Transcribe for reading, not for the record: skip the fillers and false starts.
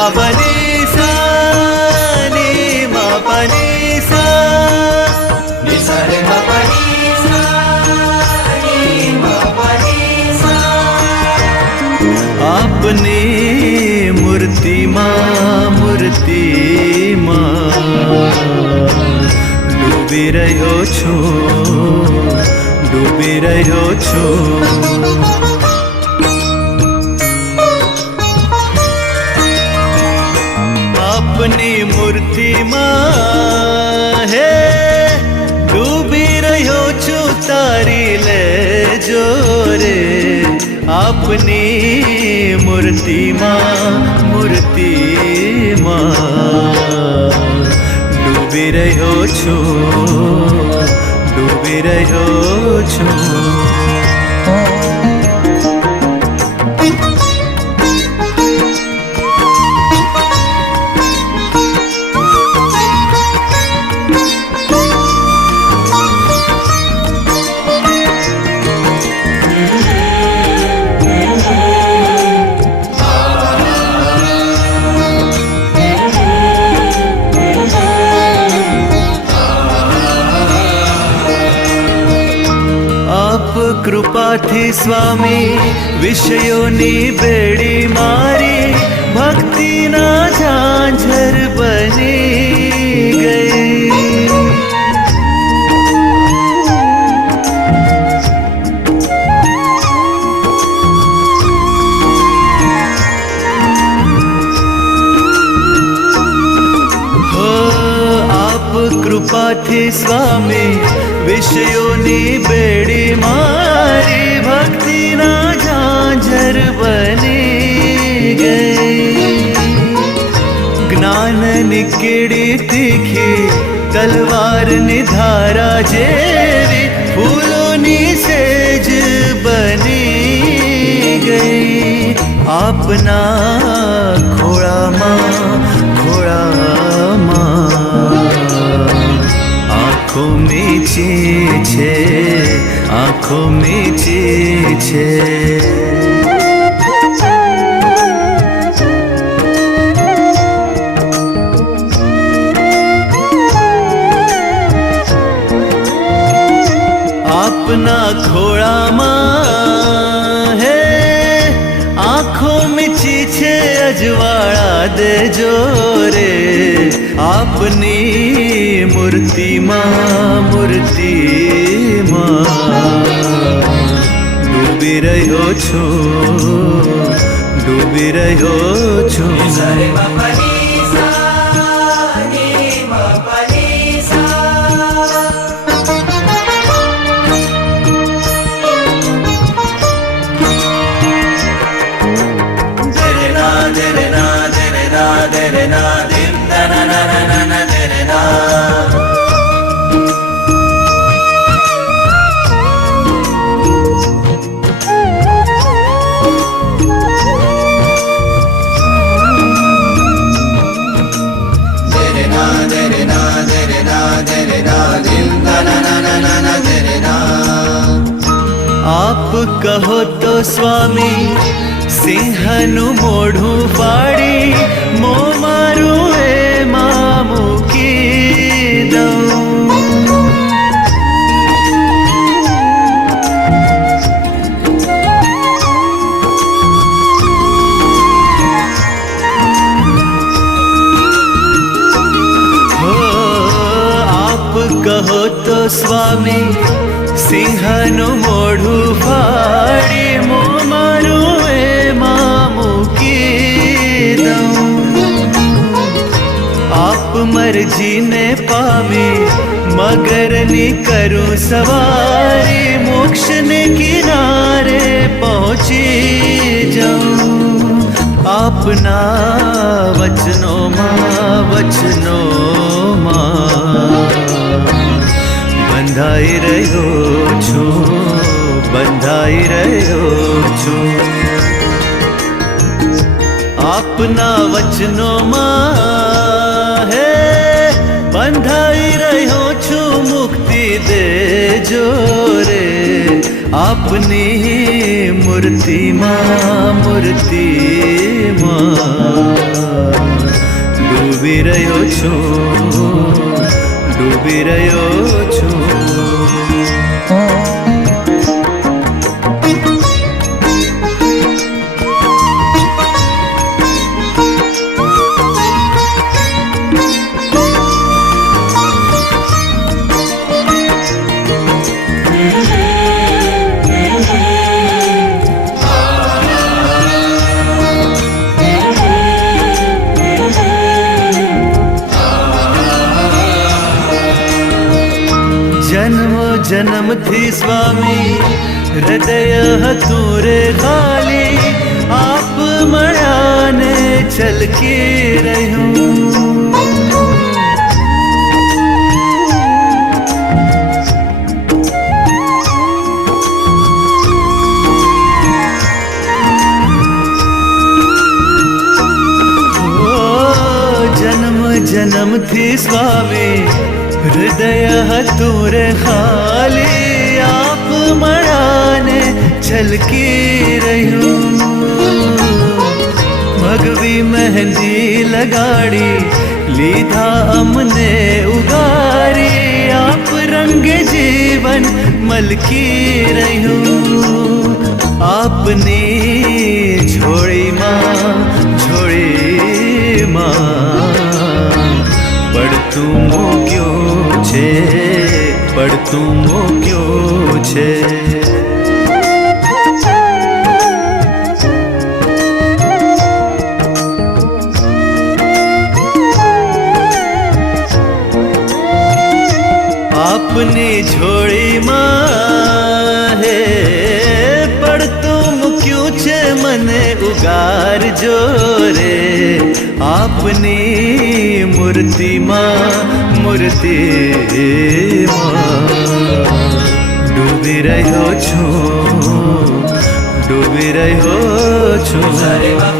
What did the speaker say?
मा पनि सा नि मा पनि सा नि सा रे मा पनि सा नि मा पनि सा। आपने मूर्तिમાં ડૂબી રહ્યો છું આપની મૂર્તિમાં હે ડૂબી રહ્યો છું તારી લેજો રે આપની મૂર્તિમાં ડૂબી રહ્યો છું કૃપાથી સ્વામી વિષયોની બેડી મારી ભક્તિના ઝાંઝર બની ગઈ હો આપ કૃપાથી સ્વામી વિષયોની બેડી મારી ભક્તિના ઝાંઝર બની ગઈ જ્ઞાનની કીડી તીખી તલવારની ધારા જેવી ફૂલોની સેજ બની ગઈ આપના ખોળામાં આંખો મીચી છે આપના ખોળામાં હે આંખો મીચી છે અજવાળા દેજો રે આપની મૂર્તિમાં ડૂબી રહ્યો છું नि सा रे मा पनि सा नि मा पनि सा। दे रे ना दे रे ना दे रे ना दे रे ना दिम da na na na na na दे रे ना। આપ કહો તો સ્વામી સિંહનું મોઢું ફાડી મો મારું એમાં મૂકી દઉં હો આપ કહો તો સ્વામી સિંહનું મોઢું ફાડી મો મારું એમાં મૂકી દઉં આપ મરજીને પામી મગરની કરું સવારી મોક્ષને કિનારે પહોંચી જાઉં આપના વચનોમાં બંધાઈ રહ્યો છું આપના વચનોમાં હે બંધાઈ રહ્યો છું મુક્તિ દેજો રે આપની મૂર્તિ માં ડૂબી રહ્યો છું જન્મથી સ્વામી હૃદય હતું રે ખાલી આપ મળ્યા ને છલકી રહ્યું જન્મથી સ્વામી હૃદય હતું રે ખાલી આપ મળાને છલકી રહ્યું ભગવી મહેંદી લગાડી લીધા અમને ઉગારી આપ રંગે જીવન મલકી રહ્યું આપની ઝોળીમાં પડતું મૂક્યું છે આપની ઝોળીમાં હે પડતું મૂક્યું છે મને ઉગારજો રે આપની મૂર્તિમાં ડૂબી રહ્યો છું સારે બાપા